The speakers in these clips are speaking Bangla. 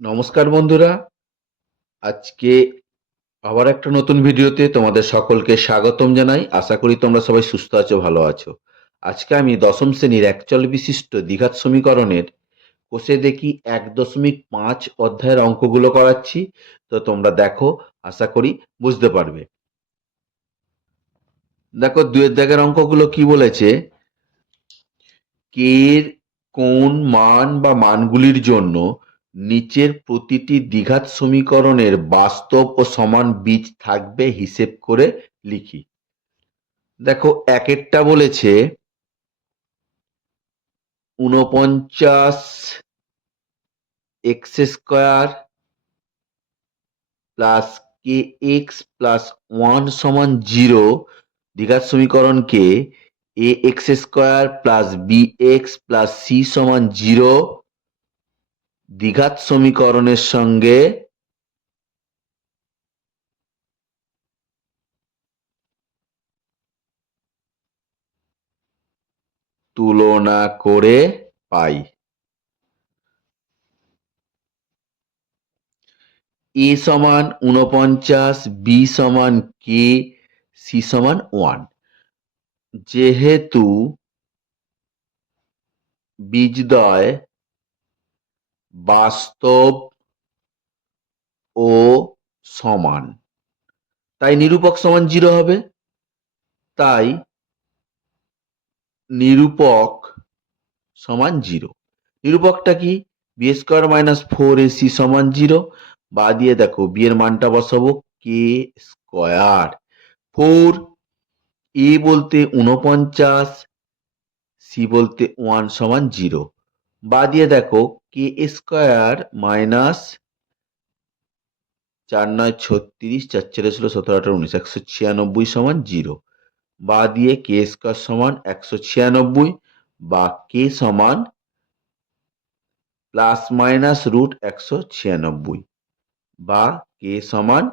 নমস্কার বন্ধুরা, আজকে আবার একটা নতুন ভিডিওতে তোমাদের সকলকে স্বাগতম জানাই। আশা করি তোমরা সবাই সুস্থ আছো, ভালো আছো। আজকে আমি দশম শ্রেণীর একচল বিশিষ্ট দ্বিঘাত সমীকরণের কোষে দেখি 1.5 অধ্যায়ের অঙ্কগুলো করাচ্ছি। তো তোমরা দেখো, আশা করি বুঝতে পারবে। দেখো, 2 দাগের অঙ্কগুলো কি বলেছে। কে এর কোন মান বা মানগুলির জন্য নিচের প্রতিটি দ্বিঘাত সমীকরণের বাস্তব ও সমান বীজ থাকবে হিসেব করে লিখি। দেখো, একেরটা বলেছে 49 x square plus k x plus 1 সমান 0 দ্বিঘাত সমীকরণকে a x square plus b x plus c সমান 0 দ্বিঘাত সমীকরণের সঙ্গে তুলনা করে পাই। এ সমান 49, বি সমান কে, সি সমান 1। যেহেতু বীজদ্বয় বাস্তব ও সমান, তাই নিরূপক সমান 0 হবে। তাই নিরূপক সমান 0। নিরূপকটা কি? বি স্কোয়ার মাইনাস 4ac সমান 0। বা দিয়ে দেখো, বি এর মানটা বসাবো কে স্কোয়ার। 4 এ বলতে 49, সি বলতে 1 সমান 0। বা দিয়ে দেখো, কে স্কোয়ার মাইনাস 4 9 36, 4 4 16 17 18 19, 196 সমান 0। বা দিয়ে কে স্কোয়ার সমান 196, বা কে সমান প্লাস মাইনাস রুট 196, বা কে সমান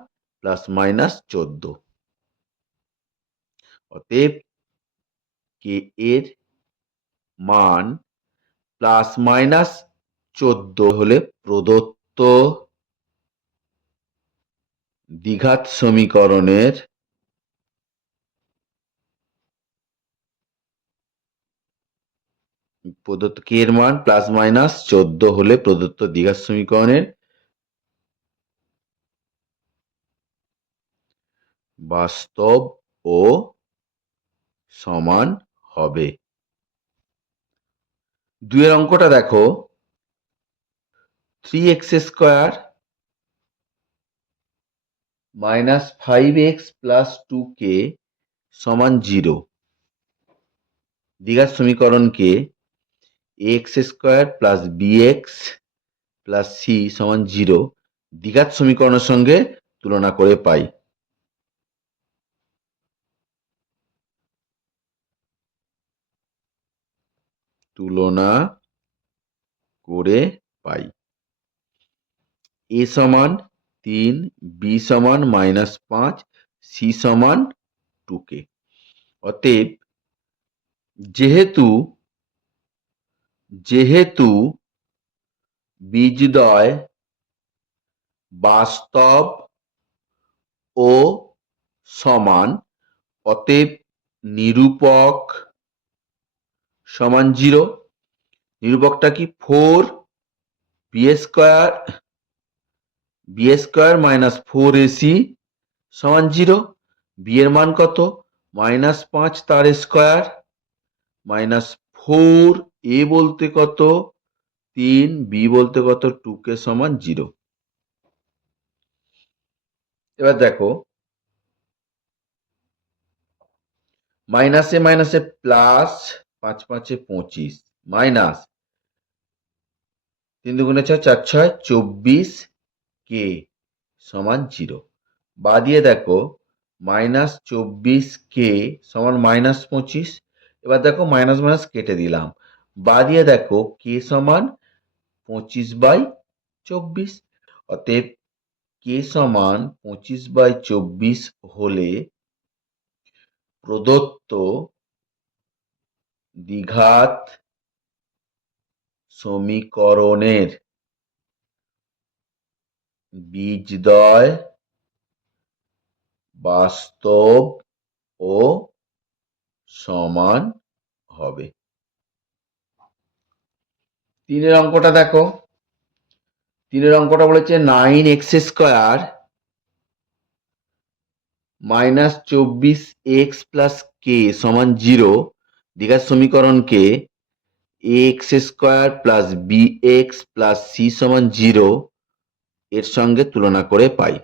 প্লাস মাইনাস 14। অতএব কে এর মান প্লাস মাইনাস 14 হলে প্রদত্ত দ্বিঘাত সমীকরণের প্রদত্ত কে এর মান প্লাস মাইনাস 14 হলে প্রদত্ত দ্বিঘাত সমীকরণের বাস্তব ও সমান হবে। 2 এর অঙ্কটা দেখো, 3x square minus 5x plus 2k সমান 0 দ্বিঘাত সমীকরণকে x square plus bx plus c সমান 0 দ্বিঘাত সমীকরণের সঙ্গে তুলনা করে পাই। তুলনা করে পাই। এ সমান 3, বি সমান -5, সি সমান 2k। অতএব যেহেতু যেহেতু বীজদ্বয় বাস্তব ও সমান, অতএব নিরূপক সমান 0। নিরূপকটা কি? 4 বি স্কোয়ার মাইনাস 4ac সমান 0। বি এর মান কত? -5 তার স্কোয়ার মাইনাস 4 এ বলতে কত 3, বি বলতে কত 2k সমান 0। এবার দেখো, মাইনাসে মাইনাসে প্লাস, 5 5 25 মাইনাস 3 2 6 4 6 24 কে সমান 0। বা দিয়ে দেখো, -24k সমান -25। এবার দেখো, মাইনাস মাইনাস কেটে দিলাম। বা দিয়ে দেখো, কে সমান 25/24। অতএব কে সমান 25/24 হলে প্রদত্ত দ্বিঘাত সমীকরণের বীজদ্বয় বাস্তব ও সমান হবে। 3 অঙ্কটা দেখো। 3 অঙ্কটা বলেছে 9x² মাইনাস 24x+k সমান 0 দ্বিঘাত সমীকরণকে ax² plus bx plus c সমান 0 এর সঙ্গে তুলনা করে পাই।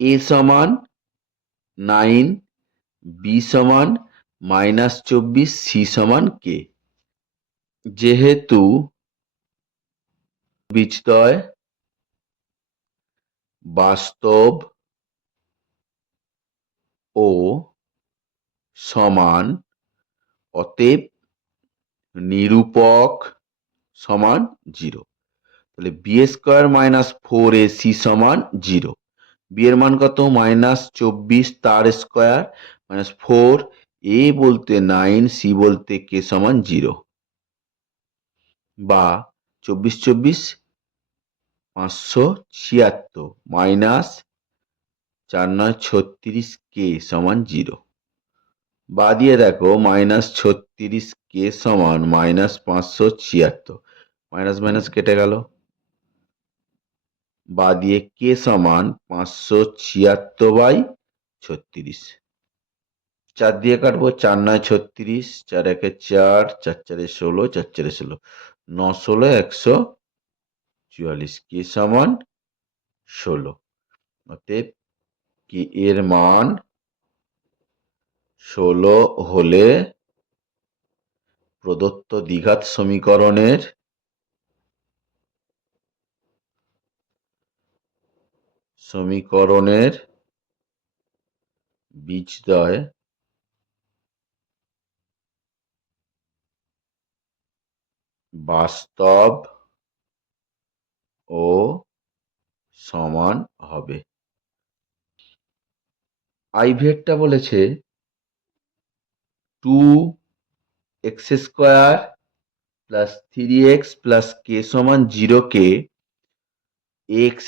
a সমান 9, b সমান -24, c সমান k। যেহেতু বীজদ্বয় বাস্তব ও সমান, অতএব নিরূপক সমান 0। তাহলে b² - 4ac সমান 0। b এর মান কত? -24 তার স্কোয়ার -4, a বলতে 9, c বলতে k সমান 0, বা 24 24 576 মাইনাস 4 9 36 k সমান 0। বা দিয়ে দেখো -36 k সমান -576, মাইনাস মাইনাস কেটে গেল। বা দিয়ে k সমান 576/36। 4 দিয়ে কাটবো, 4 9 36, 4 1 4, 4 4 16, 4 4 16, 9 16 144, k সমান 16। অতএব k এর মান 16 হলে প্রদত্ত দ্বিঘাত সমীকরণের বীজদ্বয় বাস্তব ও সমান হবে। আইভেটটা বলেছে 2x² plus 3x plus k সমান 0 কে ax²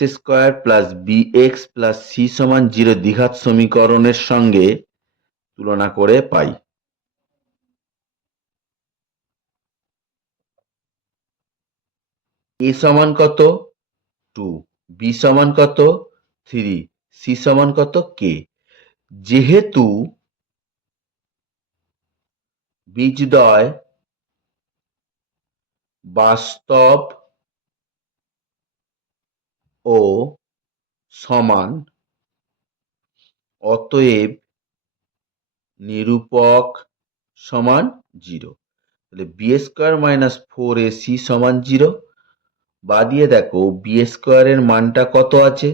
plus bx plus c সমান 0 দ্বিঘাত সমীকরণের সঙ্গে তুলনা করে পাই। a সমান কত? 2, b সমান কত? 3, c সমান কত? k। যেহেতু বীজদ্বয় বাস্তব ও সমান, অতএব নিরূপক সমান 0। তাহলে b² - 4ac সমান 0। বা দিয়ে দেখো b² এর মানটা কত আছে?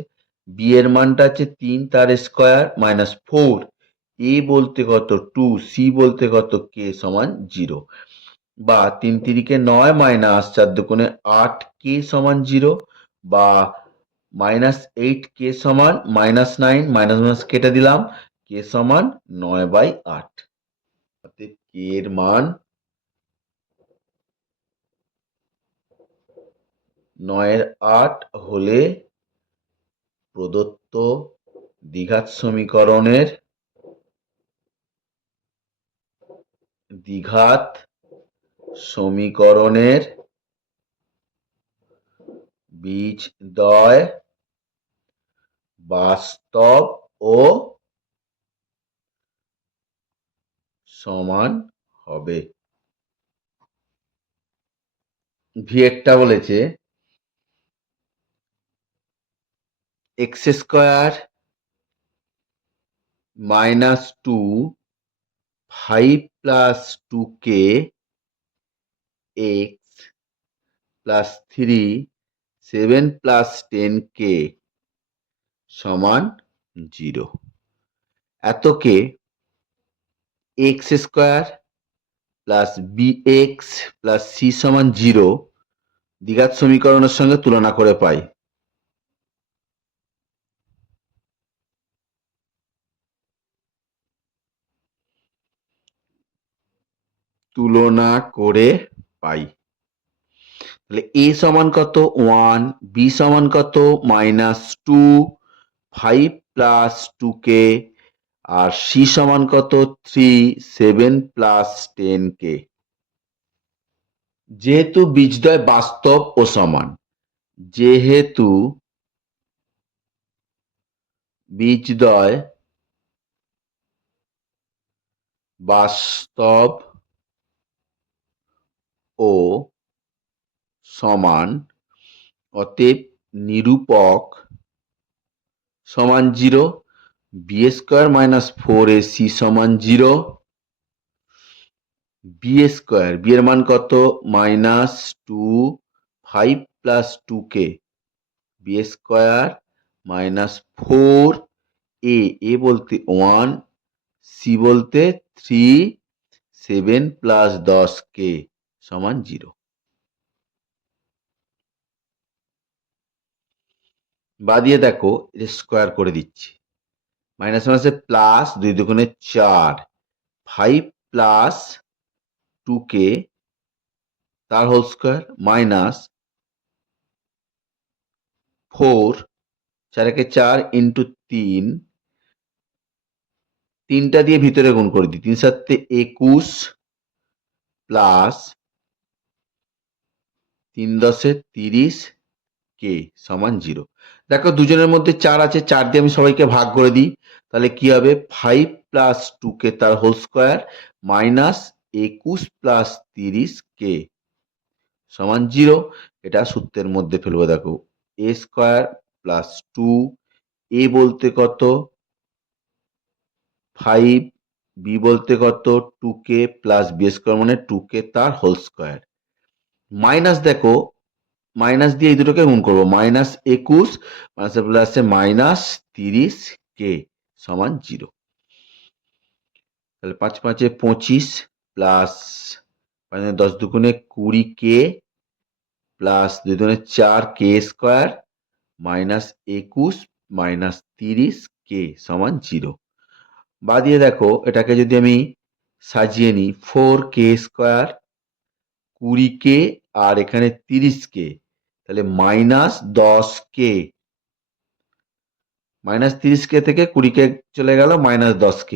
b এর মানটা আছে 3 তার স্কোয়ার -4, a বলতে কত 2, c বলতে কত k সমান 0। বা 3 3 9 -4 2 8, k সমান 0। বা -8k সমান -9, মাইনাস মাইনাস কেটে দিলাম, k সমান 9/8। অতএব k এর মান 9/8 হলে প্রদত্ত দ্বিঘাত সমীকরণের বীজদ্বয় বাস্তব ও সমান হবে। ভিএকটা বলেছে x² - 2 5 plus 2k x plus 3 7 plus 10k সমান 0। এতকে x² plus bx plus c সমান 0 দ্বিঘাত সমীকরণের সঙ্গে তুলনা করে পাই। তুলনা করে পাই। তাহলে a সমান কত 1, b সমান কত -2, 5 প্লাস 2k, আর c সমান কত 3, 7 প্লাস 10k। যেহেতু বীজদ্বয় বাস্তব ও সমান, যেহেতু বীজদ্বয় বাস্তব ও সমান, অতএব নিরূপক সমান 0, বি স্কোয়ার মাইনাস 4ac সমান 0, বি স্কোয়ার, বি এর মান কত -2, 5 plus 2k, b square minus 4, a বলতে 1, সি বলতে 3, 7 প্লাস 10k সমান 0। বা দিয়ে দেখো স্কোয়ার করে দিচ্ছি, মাইনাস মাইনাসে প্লাস, 2 দুগুণে 4, 5 প্লাস 2k তার হোল স্কোয়ার মাইনাস 4, 4 একে 4 ইন্টু 3, 3টা দিয়ে ভিতরে গুণ করে দিই, 3 7 21 প্লাস 3 10 30 কে সমান 0। দেখো দুজনের মধ্যে 4 আছে, 4 দিয়ে আমি সবাইকে ভাগ করে দিই, তাহলে কি হবে 5 প্লাস 2k তার whole square minus 21 plus 30k সমান 0। এটা সূত্রের মধ্যে ফেলবো, দেখো a স্কোয়ার প্লাস 2, a বলতে কত 5, বি বলতে কত 2k প্লাস বি স্কোয়ার মানে 2k তার হোল স্কোয়ার, মাইনাস দেখো মাইনাস দিয়ে এই দুটোকে গুণ করবো, -21 মাইনাসে প্লাসে -30k সমান 0। তাহলে 5 5 25 প্লাস 10 দুগুণে 20k প্লাস 2 দুগুণে 4k স্কোয়ার -21 -30k সমান 0। বা দিয়ে দেখো এটাকে যদি আমি সাজিয়ে নিই, 4k স্কোয়ার, 20k আর এখানে 30k, তাহলে -10k, -30k থেকে 20k চলে গেল -10k,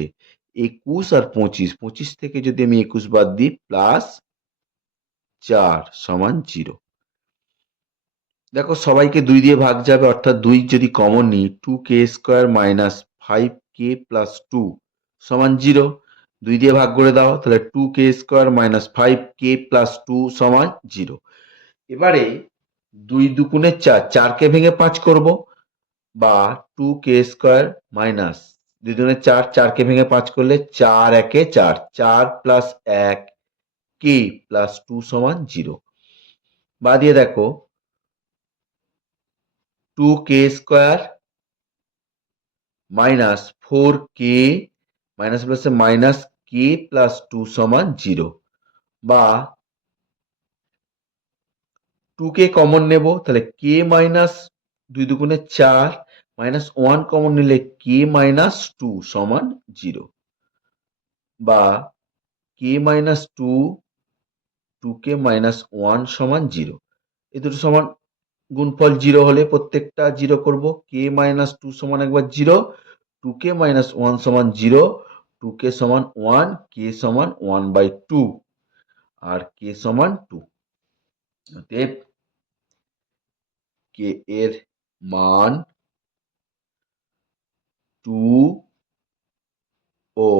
21 আর 25, 25 থেকে যদি আমি 21 বাদ দিই প্লাস 4 সমান 0। দেখো সবাইকে 2 দিয়ে ভাগ যাবে, অর্থাৎ 2 যদি কমন নিই 2k square minus 5k plus 2 সমান 0, 2 দিয়ে ভাগ করে দাও, তাহলে 2k square minus 5k plus 2 সমান 0। এবারে 2 দুগুণে 4, 4কে ভেঙে 5 করব, বা 2k স্কোয়ার মাইনাস 2 দুগুণে 4, 4কে ভেঙে 5 করলে 4 একে 4, 4 প্লাস 1 k প্লাস 2 সমান 0। বা দিয়ে দেখো 2k square minus 4k minus প্লাসে মাইনাস k প্লাস 2 সমান 0। বা 2k কমন নেব, তাহলে k মাইনাস 2 দুগুণে 4 মাইনাস 1 কমন নিলে k মাইনাস 2 সমান 0। বা k মাইনাস 2, 2k মাইনাস 1 সমান 0। এই দুটো সমান গুণফল 0 হলে প্রত্যেকটা 0 করব, k মাইনাস 2 সমান একবার 0, 2k মাইনাস 1 সমান 0, 2k সমান 1, k সমান 1/2 আর k সমান 2। অতএব k এর মান 2 ও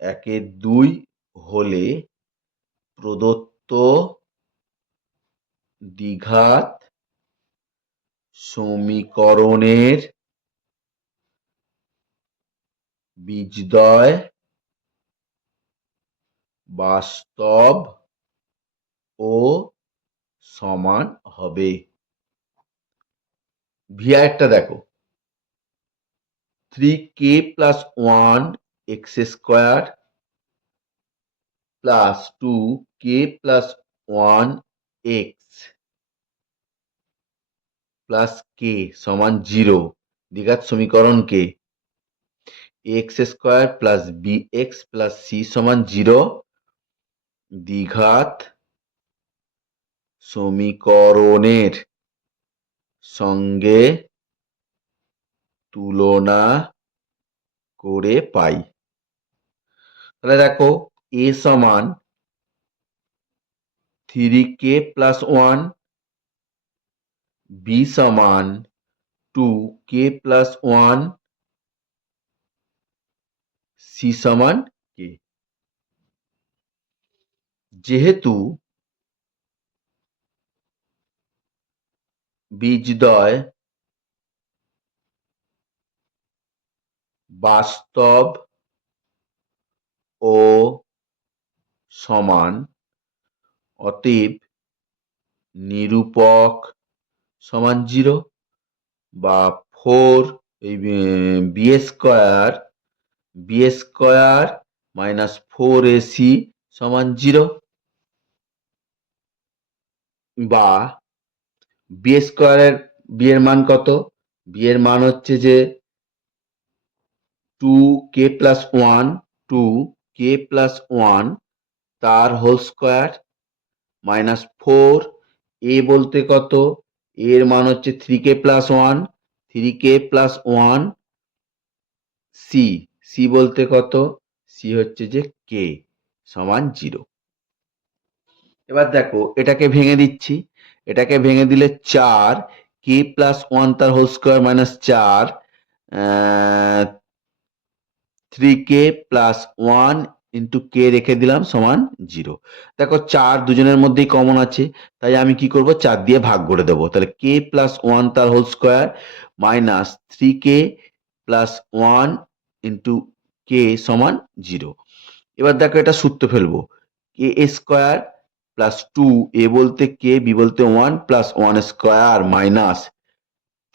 1/2 হলে প্রদত্ত দ্বিঘাত সমীকরণের বীজদ্বয় বাস্তব ও সমান হবে। ভিআরটা দেখো 3k plus 1 x square plus 2k plus 1 x plus k সমান 0। দ্বিঘাত সমীকরণকে x square plus b x plus c সমান 0, দ্বিঘাত সমীকরণের সঙ্গে তুলনা করে পাই। তাহলে দেখো a সমান 3k প্লাস 1, b সমান 2k প্লাস 1, c সমান k। যেহেতু বীজদ্বয় বাস্তব ও সমান, অতএব নিরূপক সমান 0 বা 4 বি স্কয়ার মাইনাস 4ac সমান 0, বা বি স্কয়ারের বি এর মান কত? বি এর মান হচ্ছে যে 2k প্লাস 1, 2k প্লাস 1 তার হোল স্কয়ার মাইনাস 4, এ বলতে কত? এর মান হচ্ছে 3k plus 1, 3k plus 1, C, C বলতে কত? সি হচ্ছে যে কে সমান 0। এবার দেখো এটাকে ভেঙে দিচ্ছি, এটাকে ভেঙে দিলে 4 কে প্লাস 1 তার whole square minus 4, 3k plus 1 into k রেখে দিলাম সমান 0। দেখো 4 দুজনের মধ্যেই কমন আছে, তাই আমি কি করব? 4 দিয়ে ভাগ করে দেবো। তাহলে কে প্লাস 1 তার whole square minus 3k plus 1 into k সমান 0। এবার দেখো এটা সূত্র ফেলবো, কে স্কয়ার প্লাস 2, এ বলতে কে, বি বলতে 1, plus 1 square minus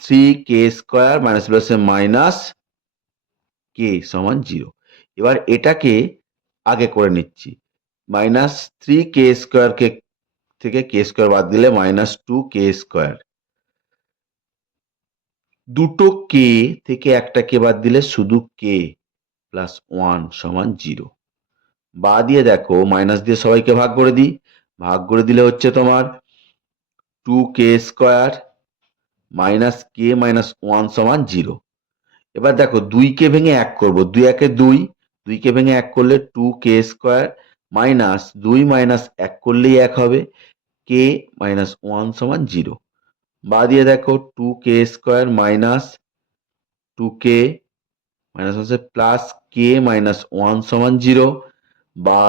3k square minus plus minus k সমান 0। এবার এটাকে আগে করে নিচ্ছি, মাইনাস 3k স্কয়ার কে থেকে কে স্কয়ার বাদ দিলে মাইনাস 2k স্কয়ার, দুটো কে থেকে একটা কে বাদ দিলে শুধু কে প্লাস 1 সমান 0। বা দিয়ে দেখো মাইনাস দিয়ে সবাইকে ভাগ করে দিই, ভাগ করে দিলে হচ্ছে তোমার 2k স্কয়ার মাইনাস কে মাইনাস 1 সমান 0। এবার দেখো 2কে ভেঙে 1 করব, 2 একে 2, 2কে ভেঙে 1 করলে 2k স্কয়ার মাইনাস 2 মাইনাস 1 করলেই 1 হবে, কে মাইনাস 1 সমান 0। বা দিয়ে দেখো 2k square minus 2k minus হচ্ছে প্লাস কে মাইনাস 1 সমান 0, বা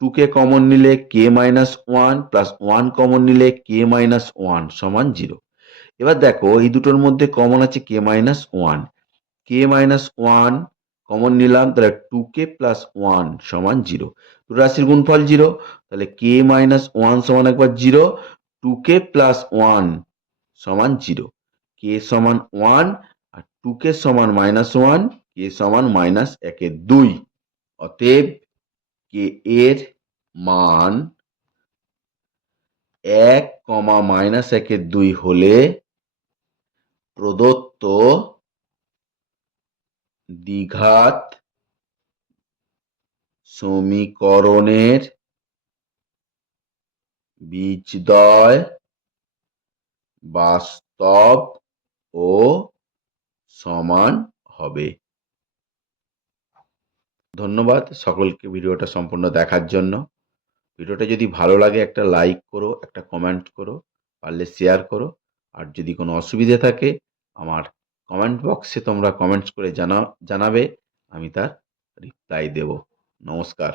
2কে কমন নিলে কে মাইনাস 1 প্লাস 1 কমন নিলে কে মাইনাস 1 সমান 0। এবার দেখো এই দুটোর মধ্যে কমন আছে কে মাইনাস 1, কে মাইনাস 1 কমন নিলাম, তাহলে 2k প্লাস 1 সমান 0। দুটো রাশির গুণফল 0, তাহলে কে মাইনাস 1 সমান একবার 0, 2k প্লাস 1 সমান 0, কে সমান 1 আর 2k সমান মাইনাস 1, কে সমান মাইনাস 1/2। অতএব কে এর মান 1, মাইনাস 1/2 হলে প্রদত্ত দ্বিঘাত সমীকরণের বীজদ্বয় বাস্তব ও সমান হবে। ধন্যবাদ সকলকে ভিডিওটা সম্পূর্ণ দেখার জন্য। ভিডিওটা যদি ভালো লাগে একটা লাইক করো, একটা কমেন্ট করো, পারলে শেয়ার করো। আর যদি কোনো অসুবিধে থাকে আমার কমেন্ট বক্সে তোমরা কমেন্টস করে জানাবে, আমি তার রিপ্লাই দেব। নমস্কার।